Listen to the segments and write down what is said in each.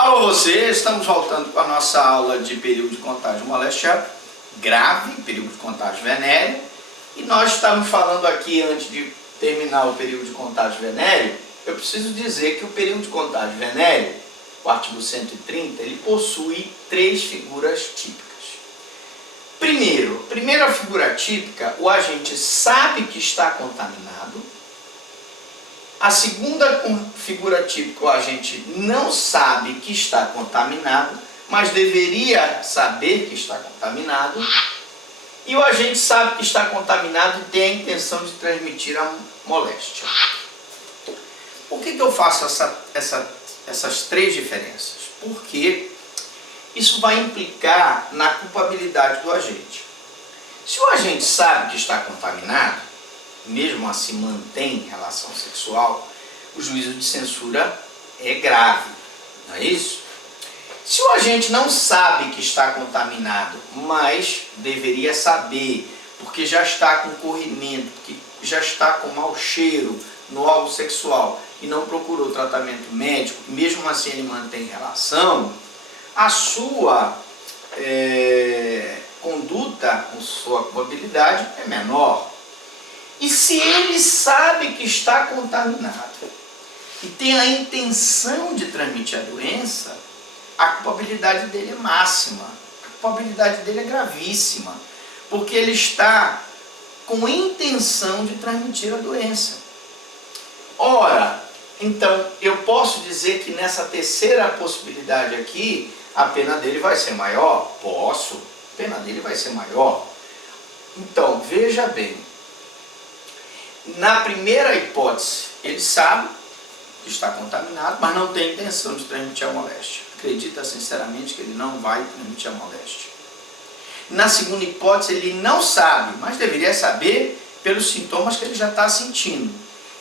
Alô você, estamos voltando com a nossa aula de período de contágio moléstia grave, período de contágio venéreo. E nós estamos falando aqui, antes de terminar o período de contágio venéreo, eu preciso dizer que o período de contágio venéreo, o artigo 130, ele possui três figuras típicas. Primeira figura típica, o agente sabe que está contaminado. A segunda figura típica, o agente não sabe que está contaminado, mas deveria saber que está contaminado. E o agente sabe que está contaminado e tem a intenção de transmitir a moléstia. Por que eu faço essas três diferenças? Porque isso vai implicar na culpabilidade do agente. Se o agente sabe que está contaminado, mesmo assim mantém relação sexual, o juízo de censura é grave, não é isso? Se o agente não sabe que está contaminado, mas deveria saber, porque já está com corrimento, porque já está com mau cheiro no órgão sexual e não procurou tratamento médico, mesmo assim ele mantém relação, a sua conduta, a sua culpabilidade é menor. E se ele sabe que está contaminado e tem a intenção de transmitir a doença, a culpabilidade dele é máxima, a culpabilidade dele é gravíssima, porque ele está com intenção de transmitir a doença. Ora, então, eu posso dizer que nessa terceira possibilidade aqui, a pena dele vai ser maior? Posso, a pena dele vai ser maior. Então, veja bem, na primeira hipótese, ele sabe que está contaminado, mas não tem intenção de transmitir a moléstia. Acredita sinceramente que ele não vai transmitir a moléstia. Na segunda hipótese, ele não sabe, mas deveria saber pelos sintomas que ele já está sentindo.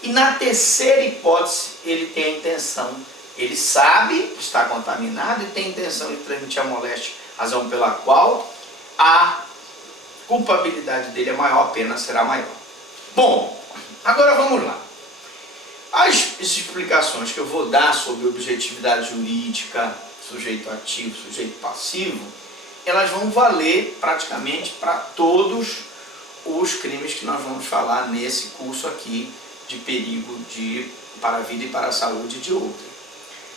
E na terceira hipótese, ele tem a intenção, ele sabe que está contaminado e tem a intenção de transmitir a moléstia, razão pela qual a culpabilidade dele é maior, a pena será maior. Bom, agora vamos lá. As explicações que eu vou dar sobre objetividade jurídica, sujeito ativo, sujeito passivo, elas vão valer praticamente para todos os crimes que nós vamos falar nesse curso aqui de perigo para a vida e para a saúde de outrem.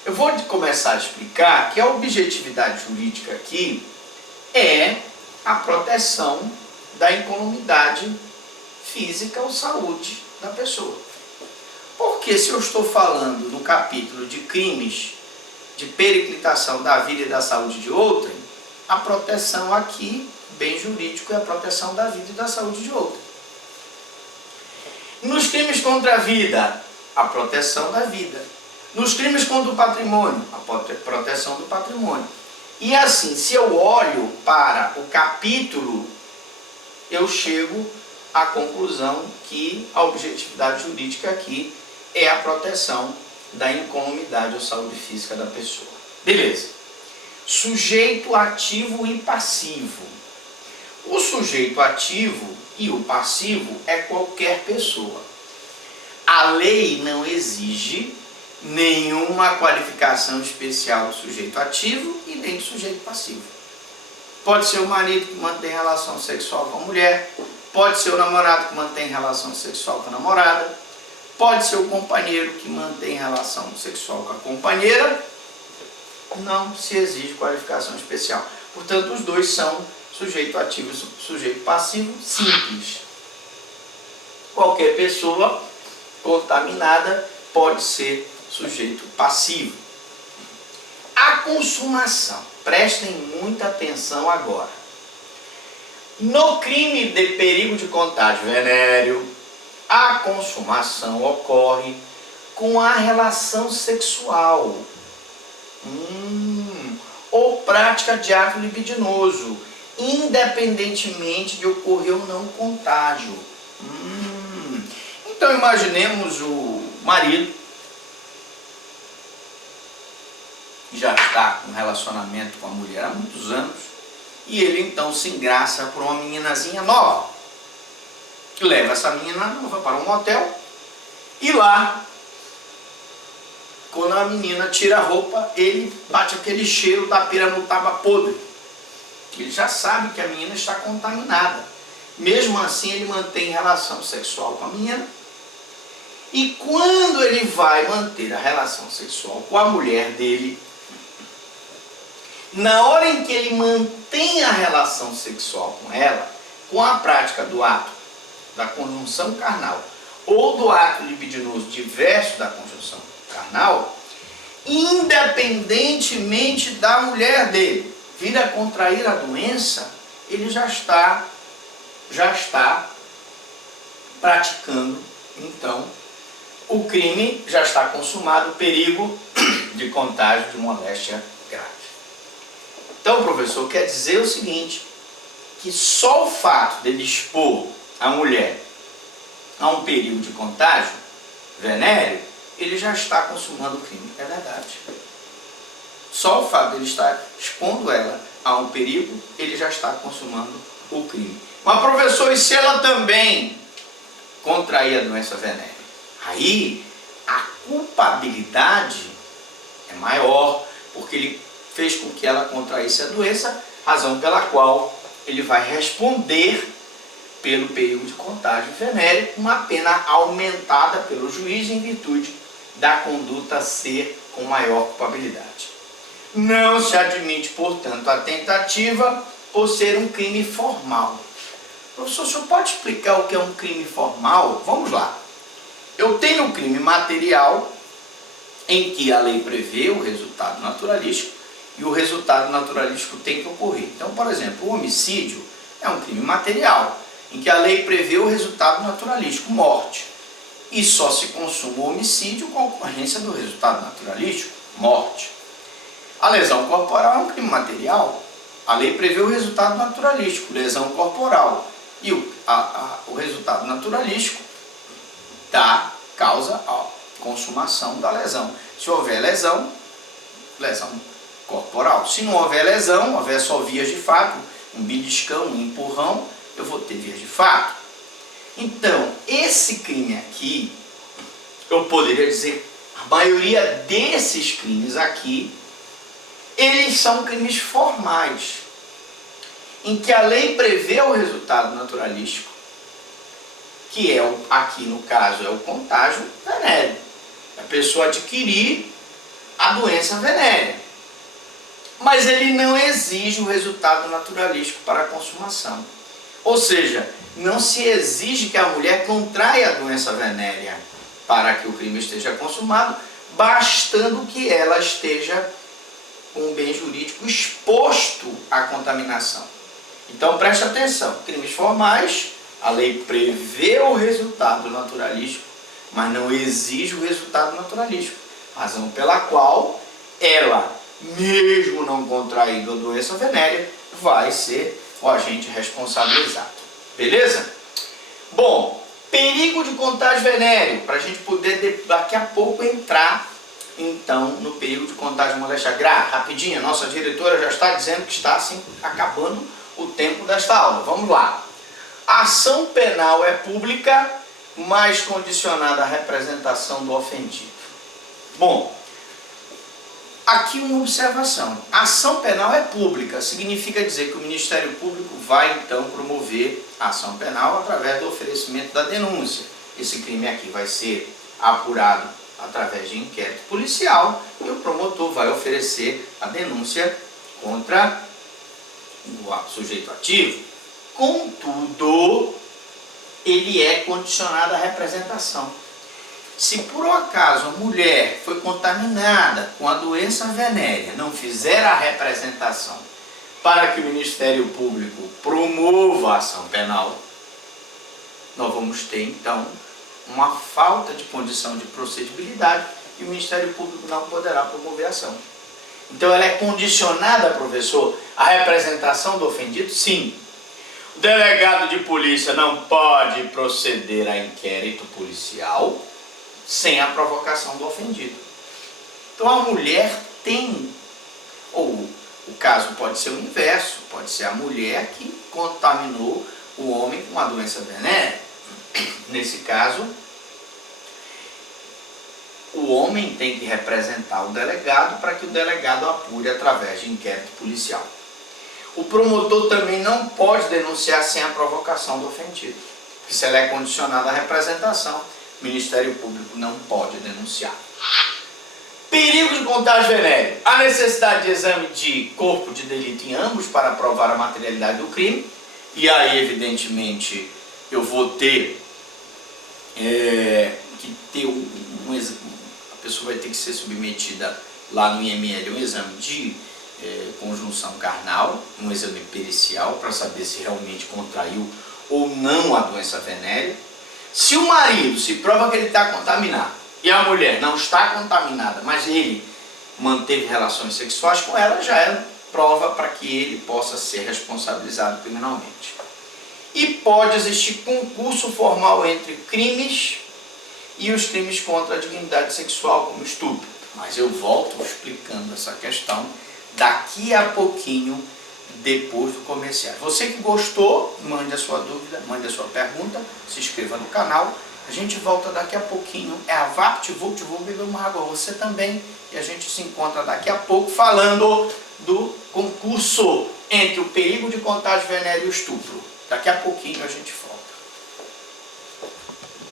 Eu vou começar a explicar que a objetividade jurídica aqui é a proteção da incolumidade física ou saúde da pessoa. Porque se eu estou falando no capítulo de crimes de periclitação da vida e da saúde de outrem, a proteção aqui, bem jurídico, é a proteção da vida e da saúde de outrem. Nos crimes contra a vida, a proteção da vida. Nos crimes contra o patrimônio, a proteção do patrimônio. E assim, se eu olho para o capítulo, eu chego à conclusão que a objetividade jurídica aqui é a proteção da incolumidade ou saúde física da pessoa. Beleza. Sujeito ativo e passivo. O sujeito ativo e o passivo é qualquer pessoa. A lei não exige nenhuma qualificação especial do sujeito ativo e nem do sujeito passivo. Pode ser o marido que mantém relação sexual com a mulher, pode ser o namorado que mantém relação sexual com a namorada, pode ser o companheiro que mantém relação sexual com a companheira, não se exige qualificação especial. Portanto, os dois são sujeito ativo e sujeito passivo simples. Qualquer pessoa contaminada pode ser sujeito passivo. A consumação, prestem muita atenção agora. No crime de perigo de contágio venéreo, a consumação ocorre com a relação sexual ou prática de ato libidinoso, independentemente de ocorrer ou não contágio. Então imaginemos o marido que já está com um relacionamento com a mulher há muitos anos e ele então se engraça por uma meninazinha nova. Leva essa menina nova para um motel e lá quando a menina tira a roupa, ele bate aquele cheiro da piramutaba podre. Ele já sabe que a menina está contaminada. Mesmo assim, ele mantém relação sexual com a menina. E quando ele vai manter a relação sexual com a mulher dele, na hora em que ele mantém a relação sexual com ela, com a prática do ato da conjunção carnal ou do ato libidinoso diverso da conjunção carnal, independentemente da mulher dele vir a contrair a doença, ele já está praticando, então, o crime, já está consumado o perigo de contágio de moléstia grave. Então, professor, quer dizer o seguinte, que só o fato dele expor a mulher a um perigo de contágio venéreo, ele já está consumando o crime. É verdade. Só o fato dele estar expondo ela a um perigo, ele já está consumando o crime. Mas, professor, e se ela também contrair a doença venérea? Aí, a culpabilidade é maior, porque ele fez com que ela contraísse a doença, razão pela qual ele vai responder pelo perigo de contágio venéreo, uma pena aumentada pelo juiz em virtude da conduta ser com maior culpabilidade. Não se admite, portanto, a tentativa por ser um crime formal. Professor, o senhor pode explicar o que é um crime formal? Vamos lá. Eu tenho um crime material em que a lei prevê o resultado naturalístico e o resultado naturalístico tem que ocorrer. Então, por exemplo, o homicídio é um crime material em que a lei prevê o resultado naturalístico, morte. E só se consuma o homicídio com a ocorrência do resultado naturalístico, morte. A lesão corporal é um crime material. A lei prevê o resultado naturalístico, lesão corporal. E o resultado naturalístico dá causa à consumação da lesão. Se houver lesão, lesão corporal. Se não houver lesão, houver só vias de fato, um beliscão, um empurrão, eu vou ter vias de fato. Então, esse crime aqui, eu poderia dizer, a maioria desses crimes aqui, eles são crimes formais, em que a lei prevê o resultado naturalístico, que é, aqui no caso, é o contágio venéreo. A pessoa adquirir a doença venérea. Mas ele não exige o resultado naturalístico para a consumação. Ou seja, não se exige que a mulher contraia a doença venérea para que o crime esteja consumado, bastando que ela esteja com um bem jurídico exposto à contaminação. Então preste atenção, crimes formais, a lei prevê o resultado naturalístico, mas não exige o resultado naturalístico, razão pela qual ela, mesmo não contraindo a doença venérea, vai ser o agente responsabilizado. Beleza? Bom, perigo de contágio venéreo, para a gente poder daqui a pouco entrar então no perigo de contágio de moléstia grave. Rapidinho, a nossa diretora já está dizendo que está assim acabando o tempo desta aula. Vamos lá. A ação penal é pública, mas condicionada à representação do ofendido. Bom, aqui uma observação. A ação penal é pública, significa dizer que o Ministério Público vai então promover a ação penal através do oferecimento da denúncia. Esse crime aqui vai ser apurado através de inquérito policial e o promotor vai oferecer a denúncia contra o sujeito ativo. Contudo, ele é condicionado à representação. Se por um acaso a mulher foi contaminada com a doença venérea, não fizer a representação para que o Ministério Público promova a ação penal, nós vamos ter então uma falta de condição de procedibilidade e o Ministério Público não poderá promover a ação. Então ela é condicionada, professor, à representação do ofendido? Sim. O delegado de polícia não pode proceder a inquérito policial sem a provocação do ofendido. Então a mulher tem, ou o caso pode ser o inverso, pode ser a mulher que contaminou o homem com a doença venérea. Nesse caso, o homem tem que representar o delegado para que o delegado apure através de inquérito policial. O promotor também não pode denunciar sem a provocação do ofendido, porque se ela é condicionada à representação, o Ministério Público não pode denunciar. Perigo de contágio venéreo. A necessidade de exame de corpo de delito em ambos para provar a materialidade do crime. E aí, evidentemente, eu vou ter que ter a pessoa vai ter que ser submetida lá no IML a um exame de conjunção carnal, um exame pericial para saber se realmente contraiu ou não a doença venérea. Se o marido se prova que ele está contaminado e a mulher não está contaminada, mas ele manteve relações sexuais com ela, já é prova para que ele possa ser responsabilizado criminalmente. E pode existir concurso formal entre crimes e os crimes contra a dignidade sexual, como estupro. Mas eu volto explicando essa questão daqui a pouquinho, depois do comercial. Você que gostou, mande a sua dúvida, mande a sua pergunta, se inscreva no canal. A gente volta daqui a pouquinho. É a VaptVult, vou beber uma água, você também. E a gente se encontra daqui a pouco falando do concurso entre o perigo de contágio venéreo e o estupro. Daqui a pouquinho a gente volta.